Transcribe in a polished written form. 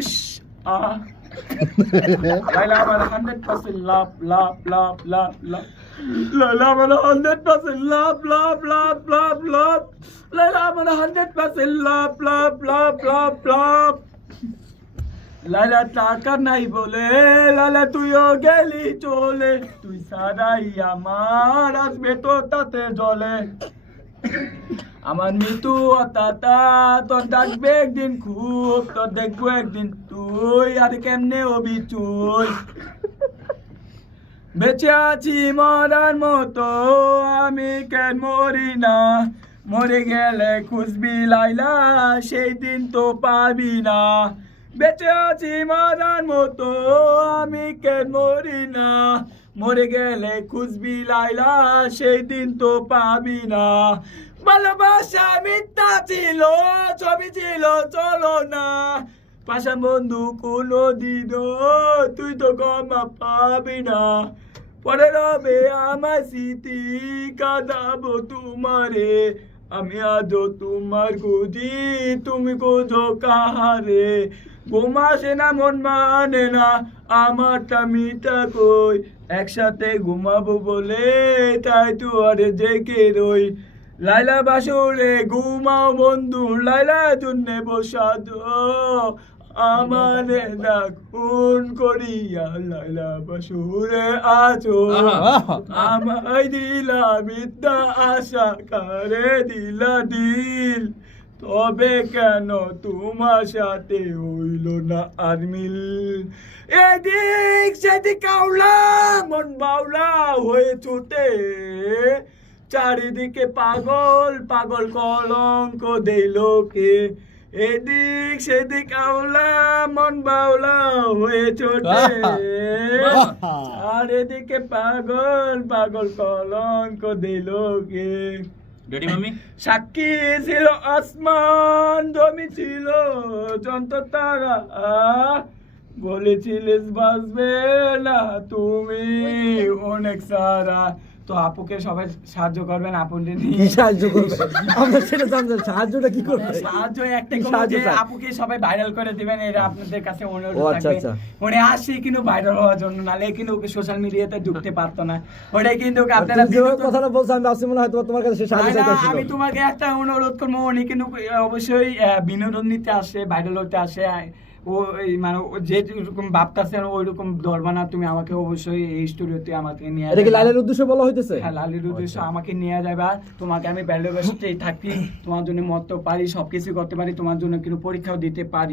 ইস লাইলা আমার 100% লাভ লাভ লাভ লাভ লাভ লাইলা আমার 100% লাভ লাভ লাভ লাভ লাভ লাইলা আমার 100% লাভ লাভ লাভ লাভ লাভ লাইলা টাকা নাই বলে লাইলা তুইও গেলি চলে তুই সারাই আমার আসবে তো তাতে জলে আমার মৃত্যু অতাতা তোর ডাকবে একদিন খুব তোর দেখবো একদিন তুই আর কেমনে হবি তুই বেঁচে আছি মরার মতো আমি কেন মরি না মরে গেলে খুঁজবি লাইলা সেই দিন তো পাবি না বেঁচে আছি মরার মতো আমি কেন মরি না মরে গেলে খুঁজবি লাইলা সেই দিন তো পাবি না ভালোবাসা মিথ্যা ছিল ছবি ছিল চলো না পাশা বন্ধু কোনো দিনও তুই তো ক্ষমা পাবি না পরে রবে আমার স্মৃতি কাঁদাবো তোমারে আমি আজও তোমার খুঁজি তুমি খোঁজো কাহারে ঘুম আসে না মন মানে না আমারটা মিটা কই একসাথে ঘুমাবো বলে তাই তো আরে জেগে রই লাইলা বাসুরে ঘুমাও বন্ধু লাইলা জন্যে বসাদো আমারে খুন করিয়া লাইলা বাসুরে আছো আমায় দিলা বিদ্যা আশা কারে দিলা দিল তবে কেন তোমার সাথে হইল না আর মিল এদিক সেদিক কাউলা মন বাউলা হয়ে ছুটে চারিদিকে পাগল পাগল কলঙ্ক দেই লোকে এদিক সেদিক আওলা মন বাউলা হয়ে ছোটে চারিদিকে পাগল পাগল কলঙ্ক দেই লোকে সাক্ষী ছিল আসমান জমি ছিল যন্ত্র তারা বলেছিলিস বাঁচবে না তুমি অনেক সারা তো আপুকে সবাই সাহায্য করবেন আপুকে নিয়ে সাহায্য করবে আমরা সেটা জানতে সাহায্যটা কি করবে সাহায্য একটা করবে যে আপুকে সবাই ভাইরাল করে দিবেন এটা আপনাদের কাছে অনুরোধ থাকবে উনি আসছে কিন্তু ভাইরাল হওয়ার জন্য নালে কিন্তু ওকে সোশ্যাল মিডিয়াতে ঢুকতে পারতো না ওটাই কিন্তু আপনারা যে কথাটা বলছ আমি ভাবছি মনে হয় তোমার কাছে সাহায্য চাইতেছিল আমি তোমাকে একটা অনুরোধ করবো উনি কিন্তু অবশ্যই বিনোদন নিতে আসে ভাইরাল হতে আসে ও মানে যেরকম ভাবতেছেন ওই রকম ধরবা না তুমি আমাকে অবশ্যই এই স্টুডিওতে আমাকে নিয়ে এটা কি লালের উদ্দেশ্যে বলা হইতেছে হ্যাঁ লালের উদ্দেশ্যে আমাকে নিয়ে যাবা তোমাকে আমি ভালোবাসতেই থাকি তোমার জন্য মরতে পারি সবকিছু করতে পারি তোমার জন্য কিন্তু পরীক্ষাও দিতে পারি